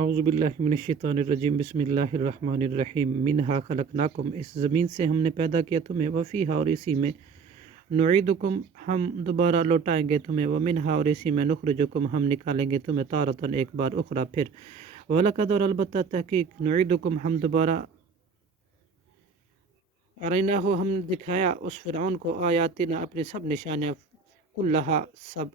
اعوذ باللہ من الشیطان الرجیم بسم اللہ الرحمن الرحیم منہا خلقناکم، اس زمین سے ہم نے پیدا کیا تمہیں، وفیہا اور اسی میں نعیدکم ہم دوبارہ لوٹائیں گے تمہیں، ومنہا اور اسی میں نخرجکم ہم نکالیں گے تمہیں تارتن ایک بار اخرى پھر، وَلَقَدْ اور البتہ تحقیق نعیدکم ہم دوبارہ اریناہو ہم نے دکھایا اس فرعون کو آیاتنا اپنی سب نشانیاں کلہا سب،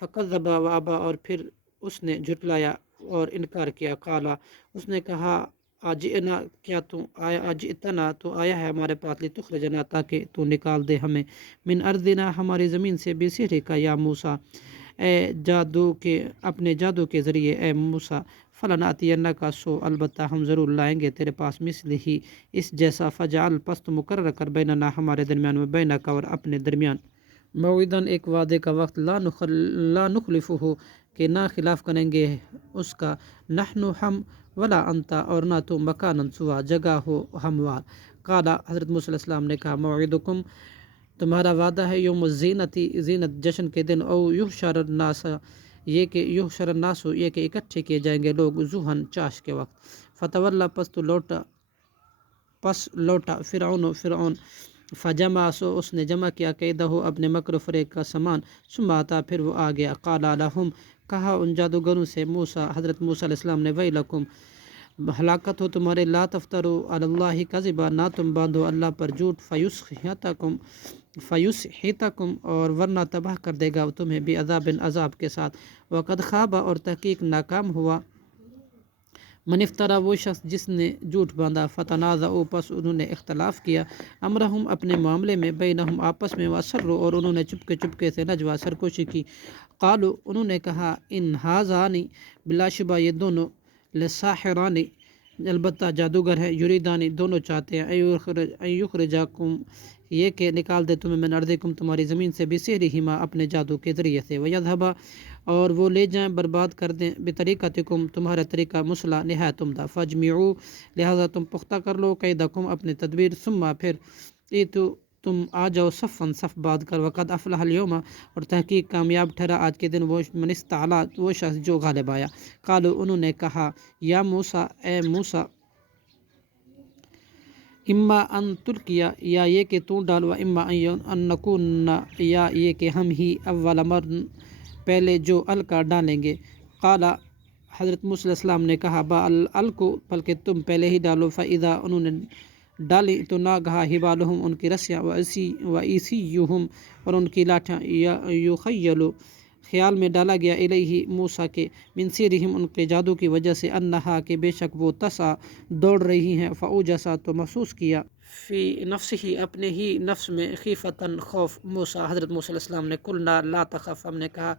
فکذب وابا اور پھر اس نے جھٹلایا اور انکار کیا، قالا اس نے کہا آجئنا کیا تو آیا، آجئتنا تو آیا ہے ہمارے پاس، لتخرجنا تاکہ تو نکال دے ہمیں، من ارضنا ہماری زمین سے، بسحر کا یا موسیٰ اے جادو کے اپنے جادو کے ذریعے اے موسیٰ، فلناتینک سو البتہ ہم ضرور لائیں گے تیرے پاس، مثل ہی اس جیسا، فجعل پس تو مقرر کر بیننا ہمارے درمیان میں، بینک اور اپنے درمیان، موعدن ایک وعدے کا وقت، لا نخلفہ کہ نہ خلاف کریں گے اس کا، نحن ہم، ولا انتا اور نہ تو، مکانن سوا جگہ ہو ہموار، قالا حضرت موسیٰ علیہ السلام نے کہا موعدکم تمہارا وعدہ ہے، یوم الزینتی زینت جشن کے دن، او یحشر الناس یہ کہ یحشر الناس یہ کہ اکٹھے کیے جائیں گے لوگ، ضحن چاش کے وقت، فتولا پس لوٹا فرعون فجمع سو اس نے جمع کیا، قیدہ اپنے مکر و فریب کا سامان، ثم آتا پھر وہ آ گیا، قال لہم کہا ان جادوگروں سے، موسیٰ حضرت موسیٰ علیہ السلام نے، ویلکم ہلاکت ہو تمہارے، لا تفتروا علی اللہ کذبا نہ تم باندھو اللہ پر جھوٹ، فیسحتکم اور ورنہ تباہ کر دے گا تمہیں، بعذاب عذاب کے ساتھ، وقد خاب اور تحقیق ناکام ہوا، من افترا وہ شخص جس نے جھوٹ باندھا، فتنازعوا پس انہوں نے اختلاف کیا، امرہم اپنے معاملے میں، بینہم آپس میں، واسروا اور انہوں نے چپکے چپکے سے، نجوا سرکوشی کی، قالوا انہوں نے کہا، ان ھذانی بلا شبہ یہ دونوں، لساحرانی البتہ جادوگر ہیں، یریدانی دونوں چاہتے ہیں، ان یخرجاکم یہ کہ نکال دے تمہیں، من ارضکم تمہاری زمین سے، بسحرہما اپنے جادو کے ذریعے سے، ویذھبا اور وہ لے جائیں برباد کر دیں، بطریقتکم تمہارا طریقہ، مسلح نہایت عمدہ، فاجمعوا لہذا تم پختہ کر لو، قیدکم اپنے تدبیر، ثم پھر ایتو تم آ جاؤ، صفاً صف باندھ کر، وقد افلح اليوم اور تحقیق کامیاب ٹھہرا آج کے دن، وہ من استعلا وہ شخص جو غالب آیا، قالوا انہوں نے کہا، یا موسیٰ اے موسیٰ، اما ان تلقیا یا یہ کہ تو ڈال، و اما ان نکون یا یہ کہ ہم ہی، اول مرن پہلے جو القا ڈالیں گے، قالا حضرت موسیٰ علیہ السلام نے کہا، با القوا بلکہ تم پہلے ہی ڈالو، فاذا انہوں نے ڈالی تو ناگہا، حبالہم ان کی رسیاں، و عصیہم اور ان کی لاٹھیاں، یخیل خیال میں ڈالا گیا، الیہ موسیٰ کے، من سحرہم ان کے جادو کی وجہ سے، انہا کہ بے شک وہ، تسعی دوڑ رہی ہیں، فاوجس تو محسوس کیا، فی نفسہ اپنے ہی نفس میں، خیفتاً خوف، موسیٰ حضرت موسیٰ علیہ السلام نے، قلنا لا تخف ہم نے کہا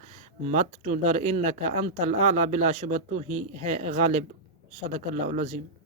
مت تو ڈر، انک انت الاعلی بلا شبہ تو ہی ہے غالب، صدق اللہ العظیم۔